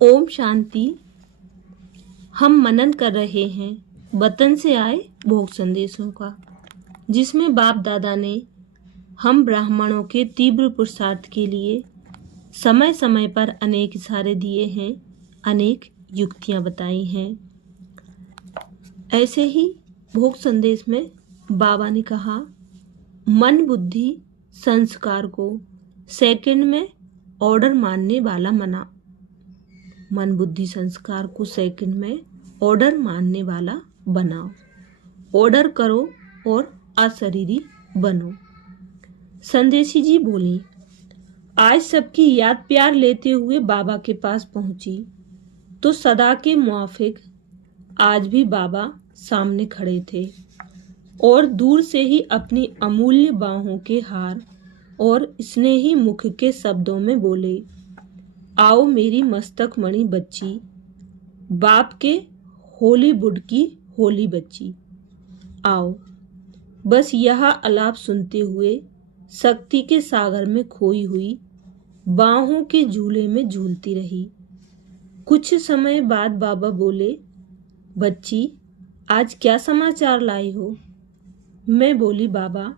ओम शांति। हम मनन कर रहे हैं वतन से आए भोग संदेशों का, जिसमें बाप दादा ने हम ब्राह्मणों के तीव्र पुरुषार्थ के लिए समय समय पर अनेक इशारे दिए हैं, अनेक युक्तियां बताई हैं। ऐसे ही भोग संदेश में बाबा ने कहा, मन बुद्धि संस्कार को सेकंड में ऑर्डर मानने वाला बना। मन बुद्धि संस्कार को सेकंड में ऑर्डर मानने वाला बनाओ। ऑर्डर करो और अशरीरी बनो। संदेशी जी बोली, आज सबकी याद प्यार लेते हुए बाबा के पास पहुंची तो सदा के मुआफिक आज भी बाबा सामने खड़े थे और दूर से ही अपनी अमूल्य बाहों के हार और स्नेही मुख के शब्दों में बोले, आओ मेरी मस्तक मणि बच्ची, बाप के होली बुड की होली बच्ची, आओ। बस यह अलाप सुनते हुए शक्ति के सागर में खोई हुई बाहों के झूले में झूलती रही। कुछ समय बाद बाबा बोले, बच्ची आज क्या समाचार लाई हो? मैं बोली, बाबा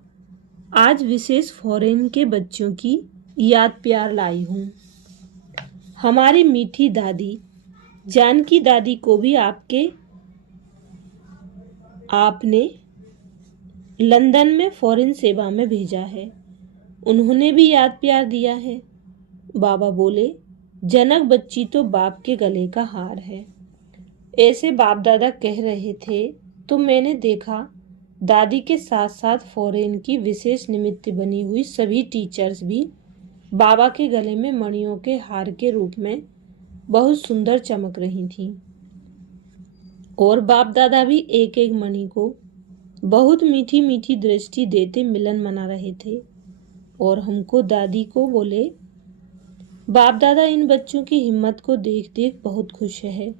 आज विशेष फॉरेन के बच्चों की याद प्यार लाई हूँ। हमारी मीठी दादी जानकी दादी को भी आपने लंदन में फॉरेन सेवा में भेजा है, उन्होंने भी याद प्यार दिया है। बाबा बोले, जनक बच्ची तो बाप के गले का हार है। ऐसे बाप दादा कह रहे थे तो मैंने देखा दादी के साथ साथ फॉरेन की विशेष निमित्त बनी हुई सभी टीचर्स भी बाबा के गले में मणियों के हार के रूप में बहुत सुंदर चमक रही थीं। और बाप दादा भी एक एक मणि को बहुत मीठी मीठी दृष्टि देते मिलन मना रहे थे। और हमको दादी को बोले, बाप दादा इन बच्चों की हिम्मत को देख देख बहुत खुश है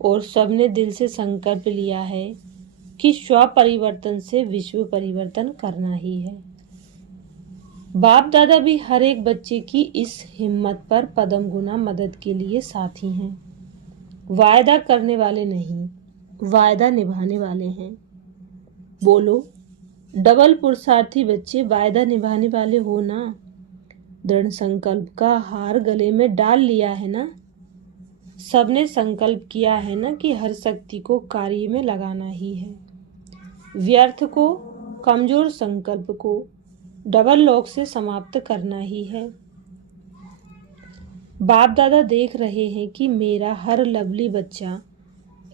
और सबने दिल से संकल्प लिया है कि स्व परिवर्तन से विश्व परिवर्तन करना ही है। बाप दादा भी हर एक बच्चे की इस हिम्मत पर पदम गुना मदद के लिए साथी हैं। वायदा करने वाले नहीं, वायदा निभाने वाले हैं। बोलो, डबल पुरुषार्थी बच्चे वायदा निभाने वाले हो ना? दृढ़ संकल्प का हार गले में डाल लिया है ना? सबने संकल्प किया है ना कि हर शक्ति को कार्य में लगाना ही है। व्यर्थ को, कमजोर संकल्प को डबल लॉक से समाप्त करना ही है। बाप दादा देख रहे हैं कि मेरा हर लवली बच्चा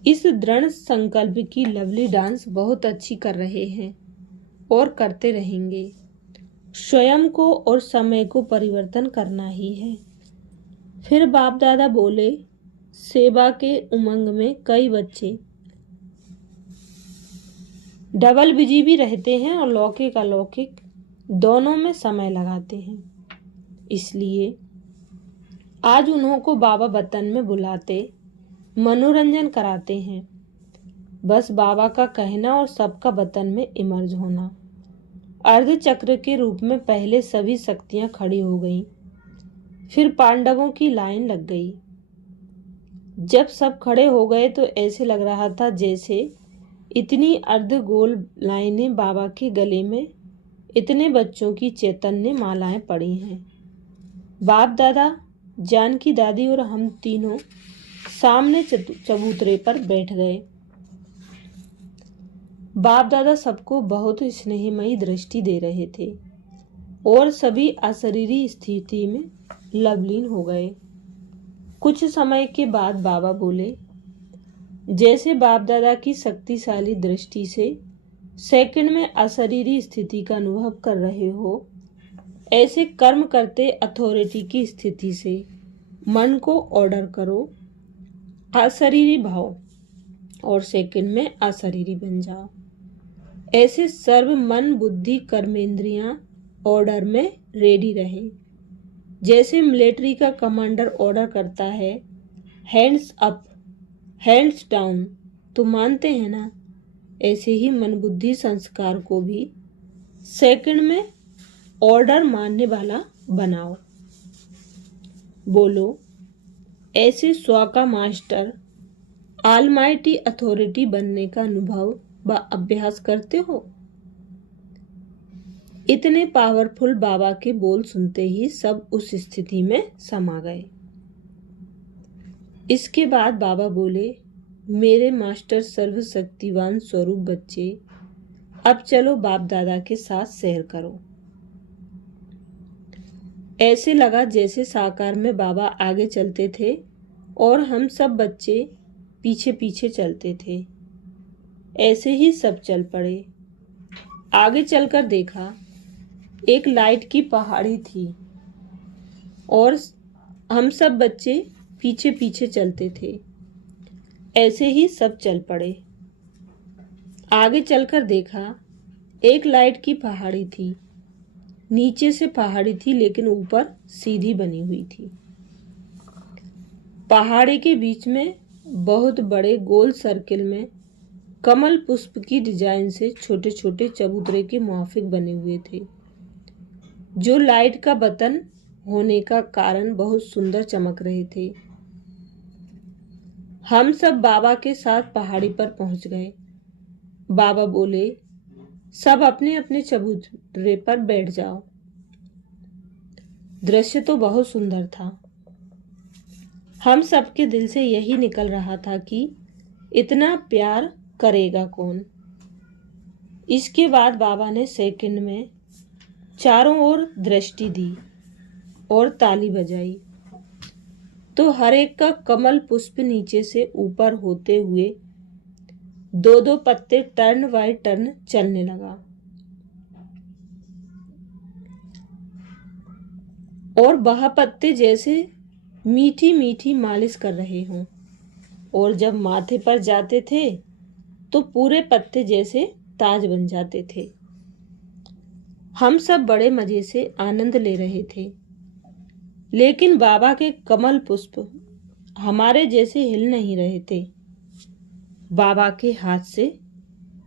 इस दृढ़ संकल्प की लवली डांस बहुत अच्छी कर रहे हैं और करते रहेंगे। स्वयं को और समय को परिवर्तन करना ही है। फिर बाप दादा बोले, सेवा के उमंग में कई बच्चे डबल बिजी भी रहते हैं और लौकिक अलौकिक दोनों में समय लगाते हैं। इसलिए आज उन्हों को बाबा वतन में बुलाते मनोरंजन कराते हैं। बस बाबा का कहना और सबका वतन में इमर्ज होना। अर्ध चक्र के रूप में पहले सभी शक्तियां खड़ी हो गईं, फिर पांडवों की लाइन लग गई। जब सब खड़े हो गए तो ऐसे लग रहा था जैसे इतनी अर्ध गोल लाइनें बाबा के गले में इतने बच्चों की चैतन्य मालाएं पड़ी हैं। बाप दादा, जानकी दादी और हम तीनों सामने चबूतरे पर बैठ गए। बाप दादा सबको बहुत स्नेहमयी दृष्टि दे रहे थे और सभी अशरीरी स्थिति में लवलीन हो गए। कुछ समय के बाद बाबा बोले, जैसे बाप दादा की शक्तिशाली दृष्टि से सेकंड में अशरीरी स्थिति का अनुभव कर रहे हो, ऐसे कर्म करते अथॉरिटी की स्थिति से मन को ऑर्डर करो, अशरीरी भाव और सेकंड में अशरीरी बन जाओ। ऐसे सर्व मन बुद्धि कर्मेंद्रियां ऑर्डर में रेडी रहे। जैसे मिलिट्री का कमांडर ऑर्डर करता है, हैंड्स अप हैंड्स डाउन, तो मानते हैं ना? ऐसे ही मन बुद्धि संस्कार को भी सेकंड में ऑर्डर मानने वाला बनाओ। बोलो, ऐसे स्व का मास्टर ऑलमाइटी अथॉरिटी बनने का अनुभव व अभ्यास करते हो। इतने पावरफुल बाबा के बोल सुनते ही सब उस स्थिति में समा गए। इसके बाद बाबा बोले, मेरे मास्टर सर्वशक्तिवान स्वरूप बच्चे, अब चलो बाप दादा के साथ सैर करो। ऐसे लगा जैसे साकार में बाबा आगे चलते थे और हम सब बच्चे पीछे पीछे चलते थे। ऐसे ही सब चल पड़े। आगे चलकर देखा एक लाइट की पहाड़ी थी और हम सब बच्चे पीछे पीछे चलते थे। ऐसे ही सब चल पड़े। आगे चलकर देखा एक लाइट की पहाड़ी थी। नीचे से पहाड़ी थी लेकिन ऊपर सीधी बनी हुई थी। पहाड़ी के बीच में बहुत बड़े गोल सर्किल में कमल पुष्प की डिजाइन से छोटे छोटे चबूतरे के मुआफिक बने हुए थे, जो लाइट का बटन होने का कारण बहुत सुंदर चमक रहे थे। हम सब बाबा के साथ पहाड़ी पर पहुंच गए। बाबा बोले, सब अपने अपने चबूतरे पर बैठ जाओ। दृश्य तो बहुत सुंदर था। हम सबके दिल से यही निकल रहा था कि इतना प्यार करेगा कौन। इसके बाद बाबा ने सेकंड में चारों ओर दृष्टि दी और ताली बजाई, तो हर एक का कमल पुष्प नीचे से ऊपर होते हुए दो दो पत्ते टर्न बाय टर्न चलने लगा और वह पत्ते जैसे मीठी मीठी मालिश कर रहे हों, और जब माथे पर जाते थे तो पूरे पत्ते जैसे ताज बन जाते थे। हम सब बड़े मजे से आनंद ले रहे थे, लेकिन बाबा के कमल पुष्प हमारे जैसे हिल नहीं रहे थे। बाबा के हाथ से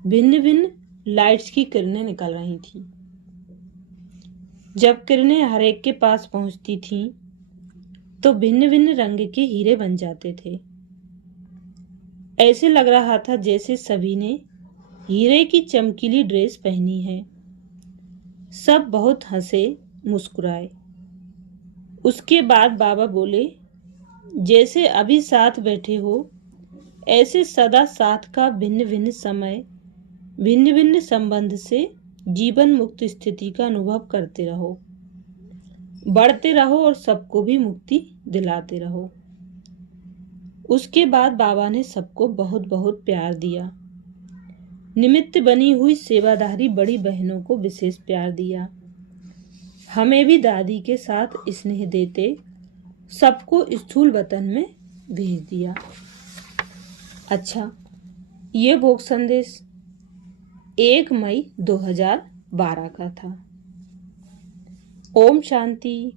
भिन्न भिन्न लाइट्स की किरणें निकल रही थीं। जब किरणें हर एक के पास पहुंचती थीं, तो भिन्न भिन्न रंग के हीरे बन जाते थे। ऐसे लग रहा था जैसे सभी ने हीरे की चमकीली ड्रेस पहनी है। सब बहुत हंसे मुस्कुराए। उसके बाद बाबा बोले, जैसे अभी साथ बैठे हो, ऐसे सदा साथ का भिन्न भिन्न समय भिन्न भिन्न संबंध से जीवन मुक्त स्थिति का अनुभव करते रहो, बढ़ते रहो और सबको भी मुक्ति दिलाते रहो। उसके बाद बाबा ने सबको बहुत बहुत प्यार दिया। निमित्त बनी हुई सेवाधारी बड़ी बहनों को विशेष प्यार दिया। हमें भी दादी के साथ स्नेह देते सबको स्थूल वतन में भेज दिया। अच्छा, ये भोग संदेश 1 मई 2012 का था। ओम शांति।